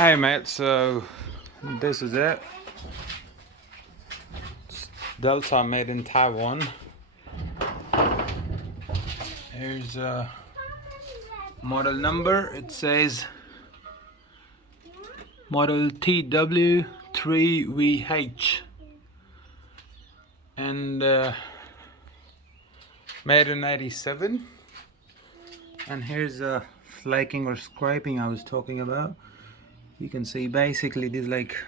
Hey mate, so this is it. It's Delta made in Taiwan. Here's a model number. It says model TW3VH and made in 87. And here's a flaking or scraping I was talking about. You can see basically this like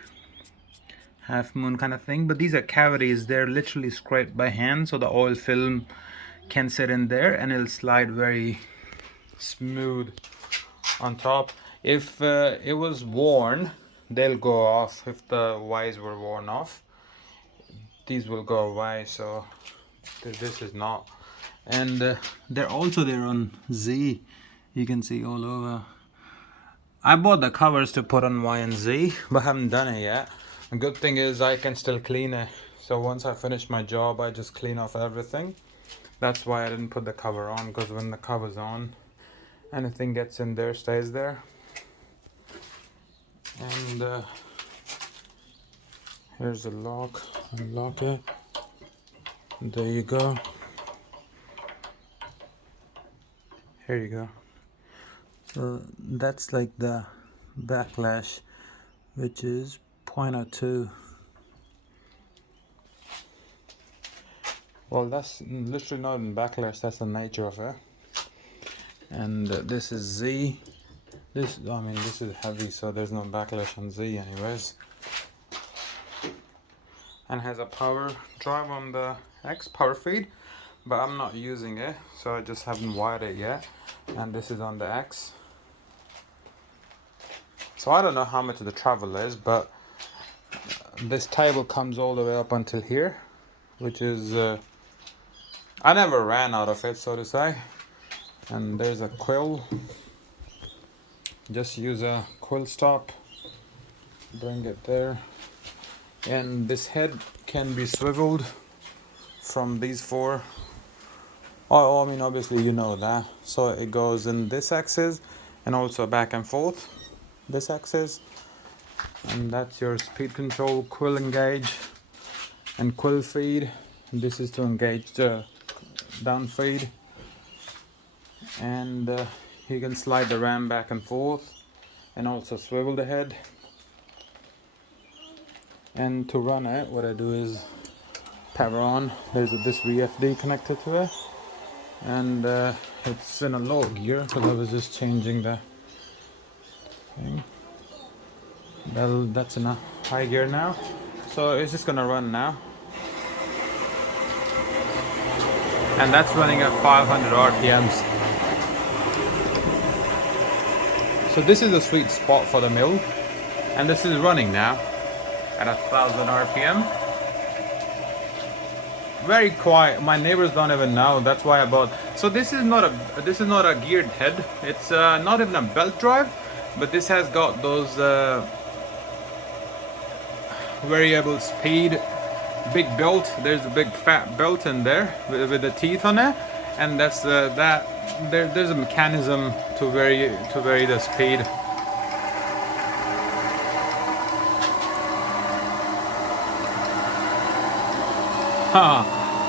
half moon kind of thing, but these are cavities. They're literally scraped by hand, so the oil film can sit in there and it'll slide very smooth on top. If it was worn, they'll go off. If the Ys were worn off, these will go away. So this is not. And they're also there on Z. You can see all over. I bought the covers to put on Y and Z, but haven't done it yet. The good thing is I can still clean it. So once I finish my job, I just clean off everything. That's why I didn't put the cover on, because when the cover's on, anything gets in there stays there. And here's the lock. Unlock it. There you go. Here you go. So that's like the backlash, which is 0.02. Well, that's literally not in backlash, that's the nature of it. And this is Z. This is heavy, so there's no backlash on Z anyways. And has a power drive on the X, power feed, but I'm not using it, so I just haven't wired it yet. And this is on the X. So I don't know how much the travel is, but this table comes all the way up until here, which is I never ran out of it, so to say. And there's a quill. Just use a quill stop, bring it there. And this head can be swiveled from these four. Oh, I mean, obviously you know that. So it goes in this axis and also back and forth this axis. And that's your speed control, quill engage and quill feed. And this is to engage the down feed. And you can slide the ram back and forth and also swivel the head. And to run it, what I do is power on. There's this VFD connected to it, and it's in a low gear because I was just changing the thing. Well, that's in a high gear now, so it's just gonna run now. And that's running at 500 RPMs. So this is a sweet spot for the mill, and this is running now at 1,000 RPM. Very quiet. My neighbors don't even know. That's why I bought. So this is not a geared head. It's not even a belt drive, but this has got those variable speed, big belt. There's a big fat belt in there with the teeth on it, and that's there's a mechanism to vary the speed.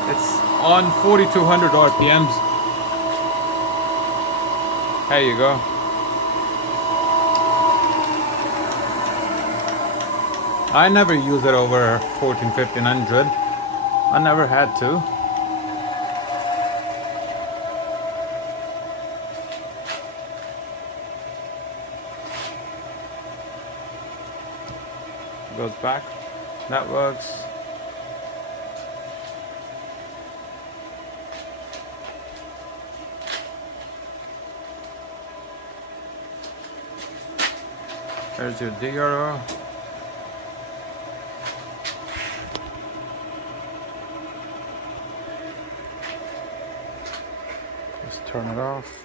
It's on 4,200 RPMs. There you go. I never use it over 1,500. I never had to. Goes back. That works. There's your DRO. Just turn it off.